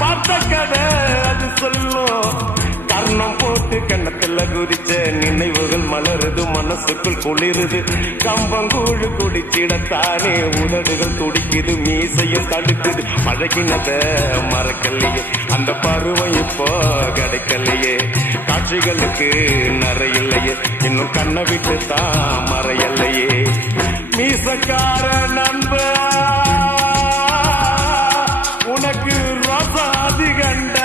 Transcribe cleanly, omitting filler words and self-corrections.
பார்த்த கதை அது சொல்லும். கர்ணம் போட்டு கண்ணத்துல குதிச்ச நினைவுகள் மலருது, மனசுக்குள் குளிருது. கம்பங்கூழு குடிச்சிடத்தானே உதடுகள் துடிக்குது, மீசையும் தடுக்குது. பழகினத மறக்கலையே, அந்த பருவம் இப்போ கிடைக்கலையே. காட்சிகளுக்கு நிறையில்லையே, இன்னும் கண்ணை விட்டு தான் மறையலையே. மீசக்கார நண்ப உனக்கு ரோசா அதிகண்ட